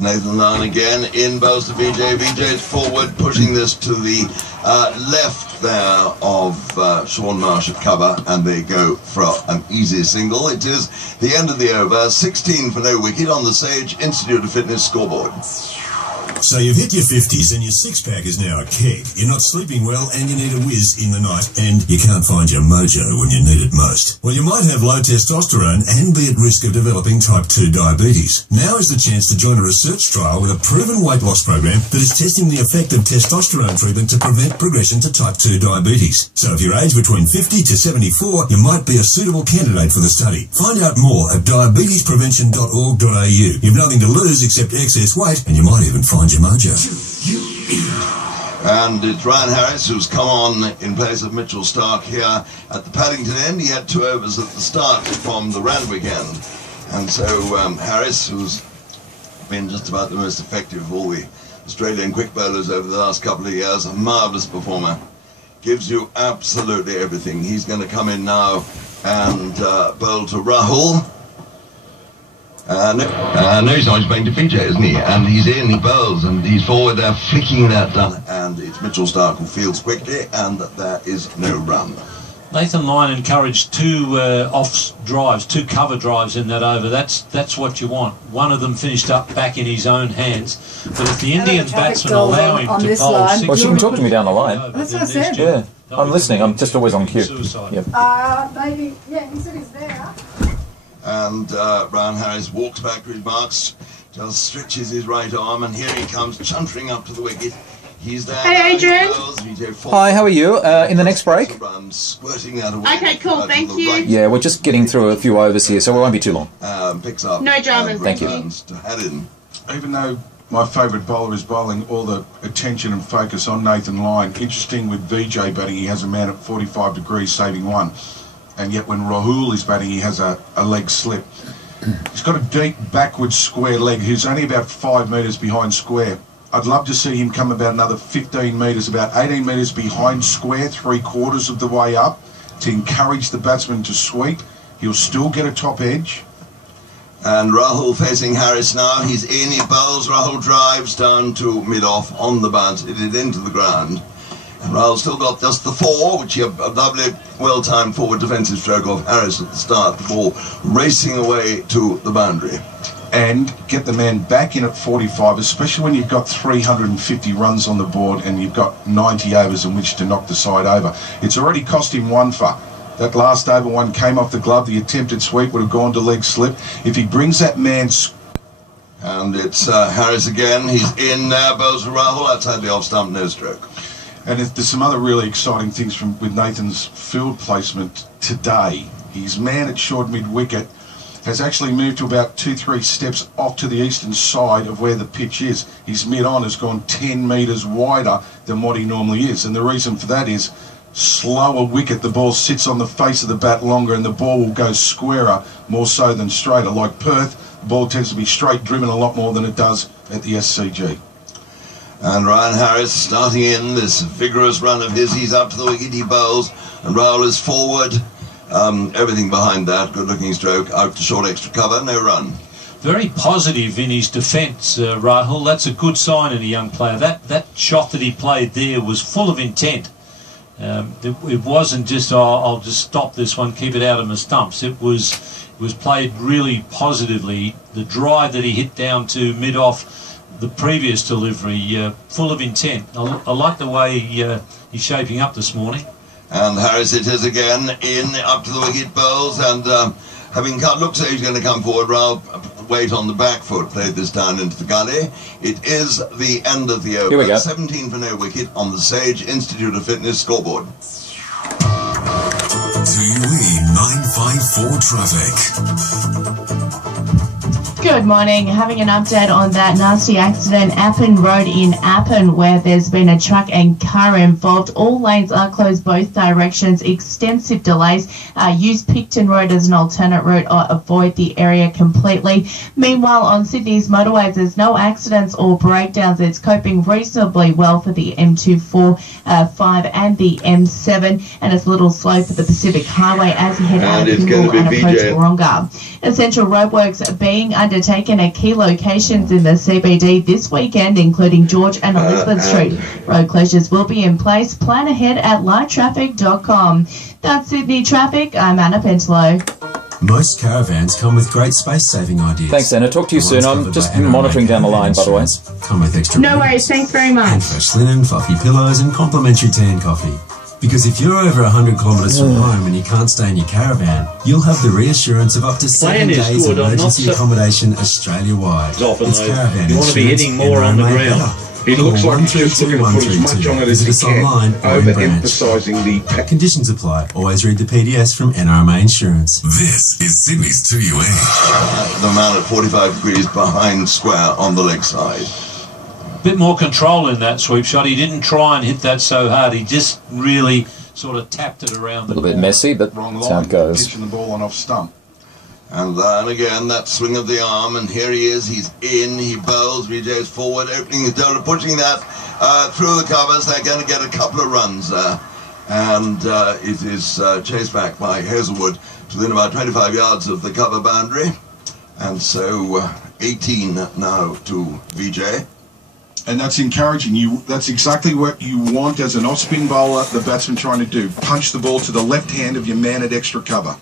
Nathan Lyon again in bows to VJ. VJ's forward, pushing this to the left there of Sean Marsh at cover, and they go for an easy single. It is the end of the over. 16 for no wicket on the Sage Institute of Fitness scoreboard. So you've hit your 50s and your six-pack is now a keg. You're not sleeping well and you need a whiz in the night and you can't find your mojo when you need it most. Well, you might have low testosterone and be at risk of developing type 2 diabetes. Now is the chance to join a research trial with a proven weight loss program that is testing the effect of testosterone treatment to prevent progression to type 2 diabetes. So if you're aged between 50 to 74, you might be a suitable candidate for the study. Find out more at diabetesprevention.org.au. You've nothing to lose except excess weight and you might even find your mojo. And it's Ryan Harris who's come on in place of Mitchell Stark here at the Paddington end. He had 2 overs at the start from the Randwick end. And so Harris, who's been just about the most effective of all the Australian quick bowlers over the last couple of years, a marvellous performer, gives you absolutely everything. He's going to come in now and bowl to Rahul. No, he's not. He's playing to VJ, isn't he? And he's in, he bowls, and he's forward there, flicking that down. And it's Mitchell Stark who fields quickly, and there is no run. Nathan Lyon encouraged 2 off drives, 2 cover drives in that over. That's what you want. One of them finished up back in his own hands. But if the Indian batsmen allow him to bowl... Well, she can talk to me down the line. That's what I said. Yeah, I'm listening. I'm just always on cue. Yep. Maybe, yeah, he said he's there. And Ryan Harris walks back to his marks, just stretches his right arm, and here he comes, chuntering up to the wicket. He's there. Hey, Adrian. Hi, how are you? In the next break? Okay, cool, thank you. Yeah, we're just getting through a few overs here, so we won't be too long. Picks up. No dramas. Thank you. Even though my favourite bowler is bowling all the attention and focus on Nathan Lyon, interesting with VJ batting, he has a man at 45 degrees saving 1. And yet when Rahul is batting, he has a leg slip. He's got a deep backward square leg. He's only about 5 metres behind square. I'd love to see him come about another 15 metres, about 18 metres behind square, 3/4 of the way up, to encourage the batsman to sweep. He'll still get a top edge. And Rahul facing Harris now. He's in, he bowls, Rahul drives down to mid-off on the bounce, hit it into the ground. And Rahul's still got just the 4, which he a lovely, well-timed forward defensive stroke of Harris at the start. The ball racing away to the boundary. And get the man back in at 45, especially when you've got 350 runs on the board and you've got 90 overs in which to knock the side over. It's already cost him 1 for. That last over one came off the glove. The attempted sweep would have gone to leg slip. If he brings that man... And it's Harris again. He's in now, bowls for Rahul outside the off-stump, no stroke. And there's some other really exciting things with Nathan's field placement today. His man at short mid-wicket has actually moved to about 2-3 steps off to the eastern side of where the pitch is. His mid-on has gone 10 metres wider than what he normally is. And the reason for that is slower wicket. The ball sits on the face of the bat longer and the ball will go squarer more so than straighter. Like Perth, the ball tends to be straight driven a lot more than it does at the SCG. And Ryan Harris starting in this vigorous run of his. He's up to the wicket, he bowls, and Rahul is forward. Everything behind that, good looking stroke, out to short extra cover, no run. Very positive in his defence, Rahul. That's a good sign in a young player. That shot that he played there was full of intent. It wasn't just, oh, I'll just stop this one, keep it out of my stumps. It was played really positively. The drive that he hit down to mid-off the previous delivery, full of intent. I like the way he's shaping up this morning. And Harris it is again, in up to the wicket, bowls, and having cut, looks like he's going to come forward. Rahul weight on the back foot, played this down into the gully. It is the end of the over. Here we go. 17 for no wicket on the Sage Institute of Fitness scoreboard. TUE 954 traffic. Good morning. Having an update on that nasty accident, Appin Road in Appin, where there's been a truck and car involved. All lanes are closed both directions. Extensive delays. Use Picton Road as an alternate route or avoid the area completely. Meanwhile, on Sydney's motorways, there's no accidents or breakdowns. It's coping reasonably well for the M245 and the M7, and it's a little slow for the Pacific Highway as you head out of Kimble and approach Wahroonga. Essential roadworks being undertaken undertaken at key locations in the CBD this weekend, including George and Elizabeth Street. Road closures will be in place. Plan ahead at livetraffic.com. That's Sydney Traffic. I'm Anna Pentelow. Most caravans come with great space-saving ideas. Thanks, Anna. Talk to you soon. I'm just monitoring down the line, by the way. Come with extra No worries. Thanks very much. and fresh linen, fluffy pillows, and complimentary tea and coffee. Because if you're over 100 kilometres from home and you can't stay in your caravan, you'll have the reassurance of up to 7 days of emergency accommodation Australia-wide. It's caravan you want to be hitting more on the ground. He looks like he's just looking to put as much on it as he can, overemphasising the... Conditions apply. Always read the PDS from NRMA Insurance. This is Sydney's 2UA. The man at 45 degrees behind square on the leg side. Bit more control in that sweep shot. He didn't try and hit that so hard. He just really sort of tapped it around. A little bit messy, but that's how it goes. Pitching the ball on off stump. And then again, that swing of the arm, and here he is, he's in, he bowls, VJ's forward, opening his door, pushing that through the covers. They're going to get a couple of runs there. And it is chased back by Hazelwood to within about 25 yards of the cover boundary. And so 18 now to VJ. And that's encouraging. That's exactly what you want as an off-spin bowler, the batsman trying to do. Punch the ball to the left hand of your man at extra cover.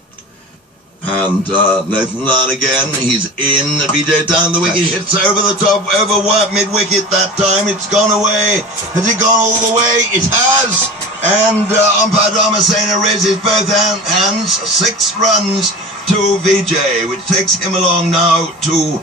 And Nathan Lyon again, he's in, VJ down the wicket, hits over the top, over mid-wicket that time, it's gone away. Has it gone all the way? It has! And umpire Dharmasena raises both hands, 6 runs to VJ, which takes him along now to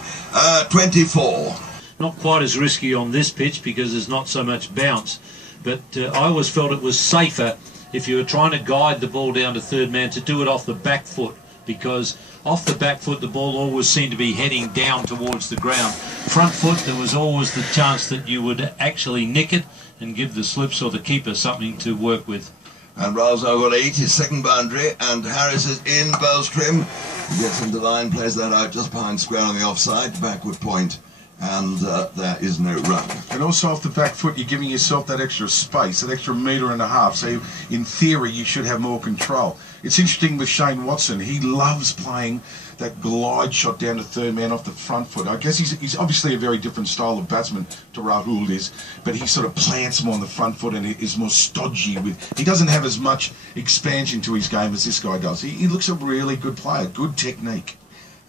24. Not quite as risky on this pitch because there's not so much bounce, but I always felt it was safer if you were trying to guide the ball down to third man to do it off the back foot, because off the back foot the ball always seemed to be heading down towards the ground. Front foot, there was always the chance that you would actually nick it and give the slips or the keeper something to work with. And Rao's now got 8, his second boundary, and Harris is in, bowls trim. He gets into line, plays that out just behind square on the offside, backward point, and there is no run. And also off the back foot, you're giving yourself that extra space, that extra metre and a half, so in theory you should have more control. It's interesting with Shane Watson, he loves playing that glide shot down to third man off the front foot. I guess he's obviously a very different style of batsman to Rahul is, but he sort of plants more on the front foot and is more stodgy. He doesn't have as much expansion to his game as this guy does. He looks a really good player, good technique.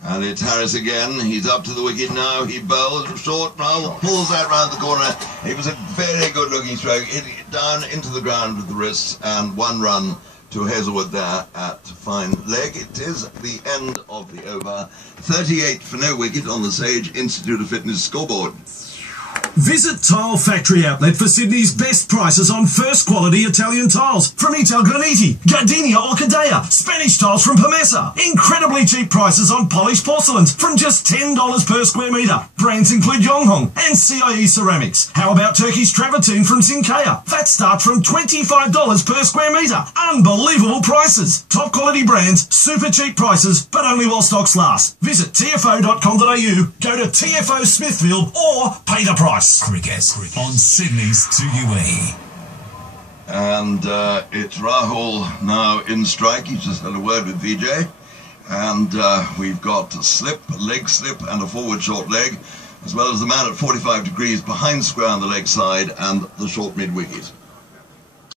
And it's Harris again, he's up to the wicket now, he bowls short, Rahul pulls that round the corner. It was a very good looking stroke, hitting it down into the ground with the wrists, and 1 run to Hazelwood there at fine leg. It is the end of the over. 38 for no wicket on the Sage Institute of Fitness scoreboard. Visit Tile Factory Outlet for Sydney's best prices on first quality Italian tiles from Ital Graniti, Gardenia Orchidea, Spanish tiles from Pomesa. Incredibly cheap prices on polished porcelains from just $10 per square metre. Brands include Yonghong and CIE Ceramics. How about Turkish travertine from Sinkaya? That starts from $25 per square metre. Unbelievable prices. Top quality brands, super cheap prices, but only while stocks last. Visit tfo.com.au, go to TFO Smithfield or pay the price. Cricket on Sydney's 2UA. And it's Rahul now in strike. He's just had a word with VJ. And we've got a slip, a leg slip, and a forward short leg, as well as the man at 45 degrees behind square on the leg side and the short mid-wicket.